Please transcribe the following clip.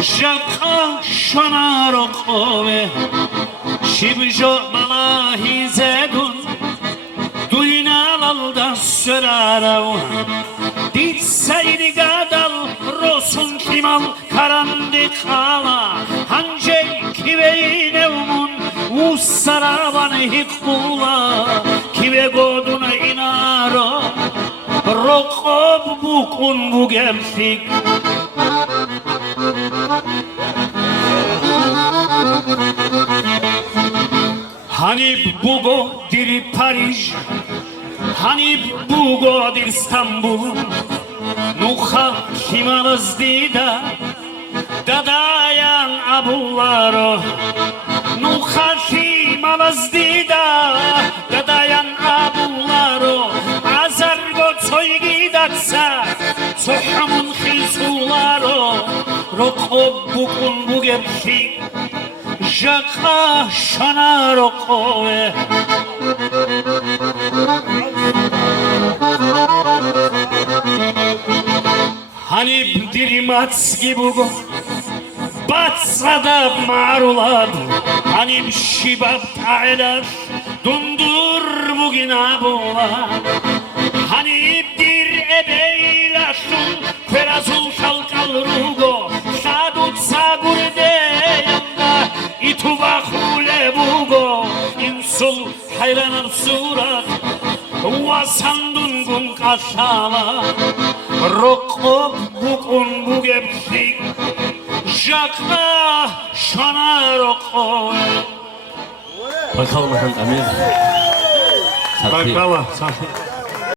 Jaka shonarokove Shibjo malahizegun Duynalal sörarav Ditsaydi gadal rosun kimal karandikala Hancey kiveynevumun Ussaravan hikula Kive goduna inaro Rokob bukun bugemfik Hani bugo dir Paris Hani bugo dir İstanbul Nuha kimanız dida Dadayan abularo Nuha kimanız dida Dadayan abularo Azargo soy gidatsa Sohamun khilsularo Rokob bukun bugemfik Jaka shonarokove Hani dirimatski bugo Batsada marulad Hani şibab ta'elaf Dundur bugün abula Hani dir ebeylaşun Ferazul şalkal rugo Sadut sagurde yanda İtuva hule bugo İnsul hayranar surat Vasandun gun kasala Rokop bukun bugemsik Jaka shonarokove Bakalım efendim Emir. Bakalım.